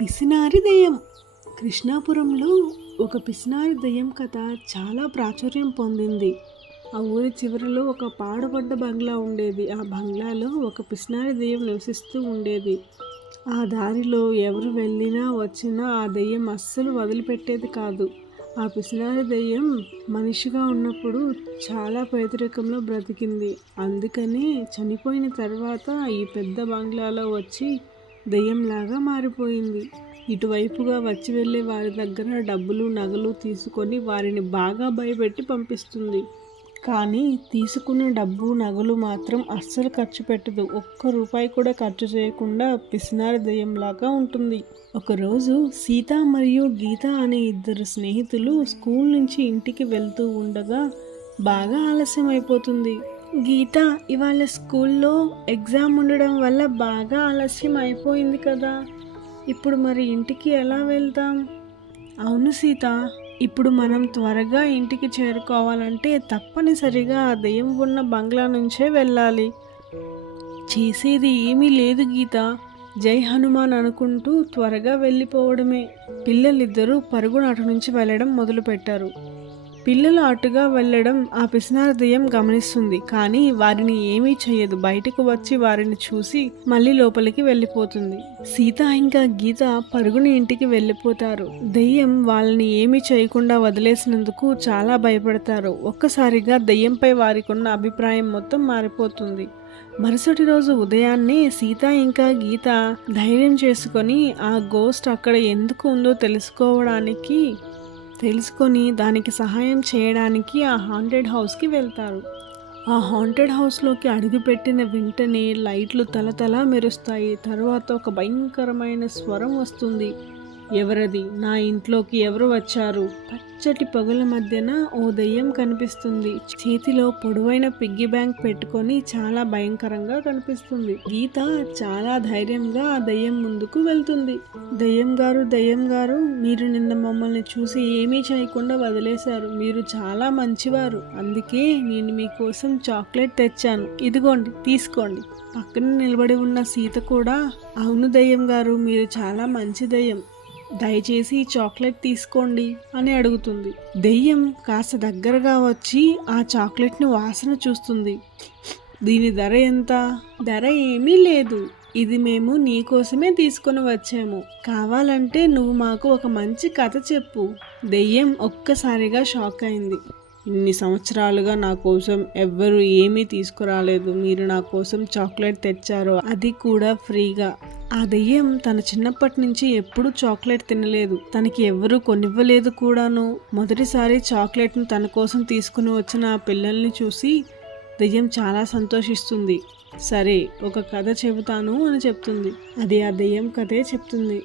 పిసినారి దెయ్యం. కృష్ణాపురంలో ఒక పిసినారి దెయ్యం కథ చాలా ప్రాచుర్యం పొందింది. ఆ ఊరి చివరిలో ఒక పాడుపడ్డ బంగ్లా ఉండేది. ఆ బంగ్లాలో ఒక పిసినారి దెయ్యం నివసిస్తూ ఉండేది. ఆ దారిలో ఎవరు వెళ్ళినా వచ్చినా ఆ దెయ్యం అస్సలు వదిలిపెట్టేది కాదు. ఆ పిసినారి దెయ్యం మనిషిగా ఉన్నప్పుడు చాలా పేదరికంలో బ్రతికింది. అందుకని చనిపోయిన తర్వాత ఈ పెద్ద బంగ్లాలో వచ్చి దెయ్యంలాగా మారిపోయింది. ఇటువైపుగా వచ్చి వెళ్ళే వారి దగ్గర డబ్బులు నగలు తీసుకొని వారిని బాగా భయపెట్టి పంపిస్తుంది. కానీ తీసుకున్న డబ్బు నగలు మాత్రం అస్సలు ఖర్చు పెట్టదు. ఒక్క రూపాయి కూడా ఖర్చు చేయకుండా పిసినారి దెయ్యంలాగా ఉంటుంది. ఒకరోజు సీత మరియు గీత అనే ఇద్దరు స్నేహితులు స్కూల్ నుంచి ఇంటికి వెళ్తూ ఉండగా బాగా ఆలస్యం అయిపోతుంది. గీత, ఇవాళ స్కూల్లో ఎగ్జామ్ ఉండడం వల్ల బాగా ఆలస్యం అయిపోయింది కదా, ఇప్పుడు మరి ఇంటికి ఎలా వెళ్తాం? అవును సీత, ఇప్పుడు మనం త్వరగా ఇంటికి చేరుకోవాలంటే తప్పనిసరిగా ఆ దెయ్యం ఉన్న బంగ్లా నుంచే వెళ్ళాలి. చేసేది ఏమీ లేదు గీత, జై హనుమాన్ అనుకుంటూ త్వరగా వెళ్ళిపోవడమే. పిల్లలిద్దరూ పరుగున అటు నుంచి వెళ్ళడం మొదలుపెట్టారు. పిల్లలు అటుగా వెళ్ళడం ఆ పిసినారి దెయ్యం గమనిస్తుంది. కానీ వారిని ఏమీ చేయదు. బయటకు వచ్చి వారిని చూసి మళ్ళీ లోపలికి వెళ్ళిపోతుంది. సీత ఇంకా గీత పరుగుని ఇంటికి వెళ్ళిపోతారు. దెయ్యం వాళ్ళని ఏమీ చేయకుండా వదిలేసినందుకు చాలా భయపడతారు. ఒక్కసారిగా దెయ్యంపై వారికున్న అభిప్రాయం మొత్తం మారిపోతుంది. మరుసటి రోజు ఉదయాన్నే సీత ఇంకా గీత ధైర్యం చేసుకొని ఆ గోస్ట్ అక్కడ ఎందుకు ఉందో తెలుసుకొని దానికి సహాయం చేయడానికి ఆ హాంటెడ్ హౌస్కి వెళ్తారు. ఆ హాంటెడ్ హౌస్లోకి అడుగుపెట్టిన వెంటనే లైట్లు తలతలా మెరుస్తాయి. తర్వాత ఒక భయంకరమైన స్వరం వస్తుంది. ఎవరది? నా ఇంట్లోకి ఎవరు వచ్చారు? పచ్చటి పొగల మధ్యన ఓ దెయ్యం కనిపిస్తుంది. చేతిలో పొడవైన పిగ్గీ బ్యాంక్ పెట్టుకొని చాలా భయంకరంగా కనిపిస్తుంది. గీత చాలా ధైర్యంగా ఆ దెయ్యం ముందుకు వెళ్తుంది. దెయ్యం గారు, మీరు నిన్న మమ్మల్ని చూసి ఏమీ చేయకుండా వదిలేశారు. మీరు చాలా మంచివారు. అందుకే నేను మీకోసం చాక్లెట్ తెచ్చాను. ఇదిగోండి, తీసుకోండి. పక్కన నిలబడి ఉన్న సీత కూడా, అవును దెయ్యం గారు, మీరు చాలా మంచి దెయ్యం, దయచేసి ఈ చాక్లెట్ తీసుకోండి అని అడుగుతుంది. దెయ్యం కాస్త దగ్గరగా వచ్చి ఆ చాక్లెట్ని వాసన చూస్తుంది. దీని ధర ఎంత? ధర ఏమీ లేదు, ఇది మేము నీకోసమే తీసుకొని వచ్చాము. కావాలంటే నువ్వు మాకు ఒక మంచి కథ చెప్పు. దెయ్యం ఒక్కసారిగా షాక్ అయింది. ఇన్ని సంవత్సరాలుగా నా కోసం ఎవ్వరూ ఏమీ తీసుకురాలేదు. మీరు నా కోసం చాక్లెట్ తెచ్చారు, అది కూడా ఫ్రీగా. ఆ దెయ్యం తన చిన్నప్పటి నుంచి ఎప్పుడూ చాక్లెట్ తినలేదు. తనకి ఎవ్వరూ కొనివ్వలేదు కూడాను. మొదటిసారి చాక్లెట్ను తన కోసం తీసుకుని వచ్చిన ఆ పిల్లల్ని చూసి దెయ్యం చాలా సంతోషిస్తుంది. సరే, ఒక కథ చెబుతాను అని చెప్తుంది. అది ఆ దెయ్యం కథే చెప్తుంది.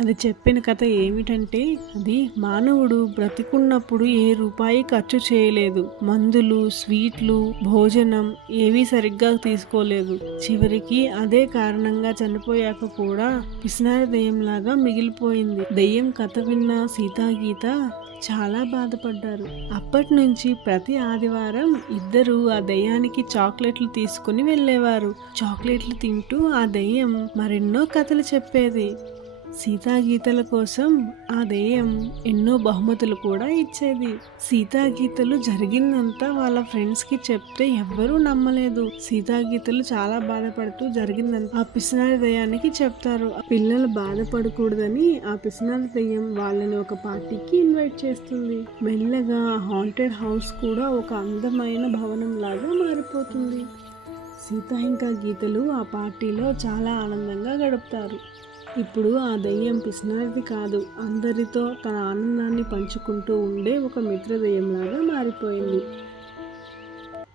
అది చెప్పిన కథ ఏమిటంటే, అది మానవుడు బ్రతికున్నప్పుడు ఏ రూపాయి ఖర్చు చేయలేదు. మందులు, స్వీట్లు, భోజనం ఏవీ సరిగ్గా తీసుకోలేదు. చివరికి అదే కారణంగా చనిపోయాక కూడా పిసినారి దెయ్యంలాగా మిగిలిపోయింది. దెయ్యం కథ విన్న సీతాగీత చాలా బాధపడ్డారు. అప్పటి నుంచి ప్రతి ఆదివారం ఇద్దరు ఆ దెయ్యానికి చాక్లెట్లు తీసుకుని వెళ్ళేవారు. చాక్లెట్లు తింటూ ఆ దెయ్యం మరెన్నో కథలు చెప్పేది. సీతాగీతల కోసం ఆ దెయ్యం ఎన్నో బహుమతులు కూడా ఇచ్చేది. సీతాగీతలు జరిగిందంతా వాళ్ళ ఫ్రెండ్స్కి చెప్తే ఎవ్వరూ నమ్మలేదు. సీతాగీతలు చాలా బాధపడుతూ జరిగిందంతా ఆ పిసినారి దెయ్యానికి చెప్తారు. పిల్లలు బాధపడకూడదని ఆ పిసినారి దెయ్యం వాళ్ళని ఒక పార్టీకి ఇన్వైట్ చేస్తుంది. మెల్లగా హాంటెడ్ హౌస్ కూడా ఒక అందమైన భవనం లాగా మారిపోతుంది. సీత ఇంకా గీతలు ఆ పార్టీలో చాలా ఆనందంగా గడుపుతారు. ఇప్పుడు ఆ దెయ్యం పిసినారిది కాదు, అందరితో తన ఆనందాన్ని పంచుకుంటూ ఉండే ఒక మిత్ర దెయ్యంలాగా మారిపోయింది.